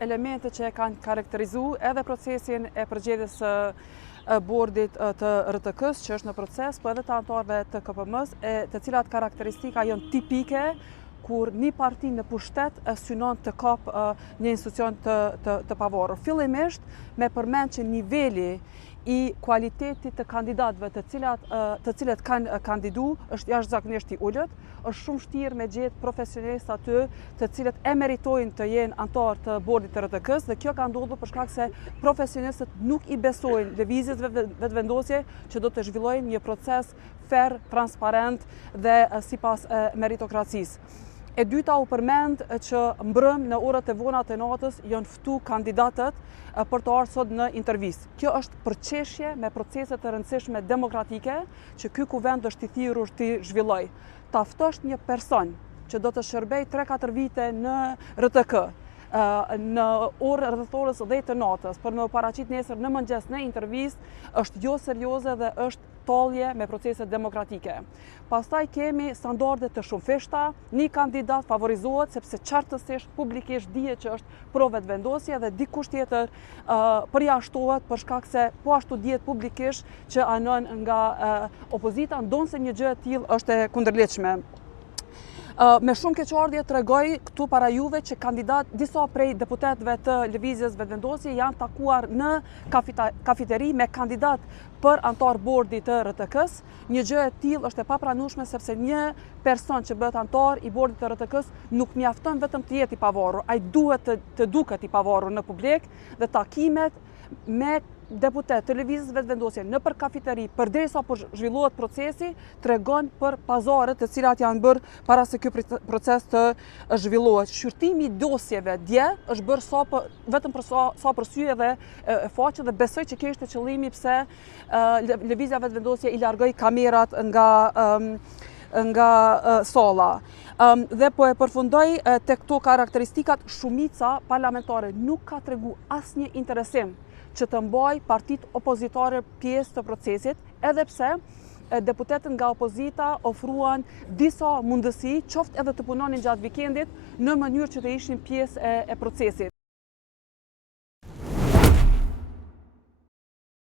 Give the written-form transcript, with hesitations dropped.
Elemente që e kanë karakterizu edhe procesin e përgjedhjes së bordit të RTK-s, që është në proces, po edhe të anëtarëve të KPM-s, të cilat karakteristika janë tipike kur një parti në pushtet synon të kap një institucion të pavarur. Fillimisht me përmend që niveli i kualitetit të kandidatëve të cilët kanë kandidu është jashtëzakonisht i ulët, është shumë vështirë me gjetë profesionistë aty të cilët e meritojnë të jenë anëtar të bordit të RTK-s, dhe kjo ka ndodhur për shkak se profesionistët nuk i besojnë lëvizjes vetëvendosje që do të zhvillojnë një proces fair, transparent dhe sipas meritokracisë. E dyta u përmend që mbrëm në orët e vona të natës janë ftu kandidatët për të ardhur sot në intervistë. Kjo është përqeshje me procese të rëndësishme demokratike që ky kuvend është i thirrur të zhvillojë. Ta ftosh një person që do të shërbej 3-4 vite në RTK në orë rreth orës 10 të natës për me u paraqit nesër në mëngjes në intervistë është jo serioze dhe është tollje me procese demokratike. Pastaj kemi standarde të shumëfishta, një kandidat favorizohet sepse qartësisht publikisht dihet që është pro vetëvendosje dhe dikush tjetër përjashtohet për shkak se po ashtu dihet publikisht që anon nga opozita, ndonse një gjë e tillë është e kundërligjshme. Me shumë keqardhje tregoj këtu para juve që disa prej deputetëve të lëvizjes vetëvendosje janë takuar në kafeteri me kandidat për anëtar bordi të RTK-s. Një gjë e tillë është e papranueshme sepse një person që bëhet anëtar i bordit të RTK-s nuk mjafton vetëm të jetë i pavarur, ai duhet të duket i pavarur në publik, dhe takimet me deputet të lëvizjes vetëvendosje nëpër kafeteri përderisa po zhvillohet procesi tregon për pazaret të cilat janë bërë para se ky proces të zhvillohet. Shqyrtimi i dosjeve dje është bërë vetëm për sa përsyje dhe faqe, dhe besoj që kjo ishte qëllimi pse lëvizja vetëvendosje i largoi kamerat nga salla. Dhe po e përfundoj tek këto karakteristikat, shumica parlamentare nuk ka tregu asnjë interesim që të mbaj partitë opozitare pjesë të procesit, edhe pse deputetët nga opozita ofruan disa mundësi, qoftë edhe të punonin gjatë vikendit, në mënyrë që të ishin pjesë e procesit.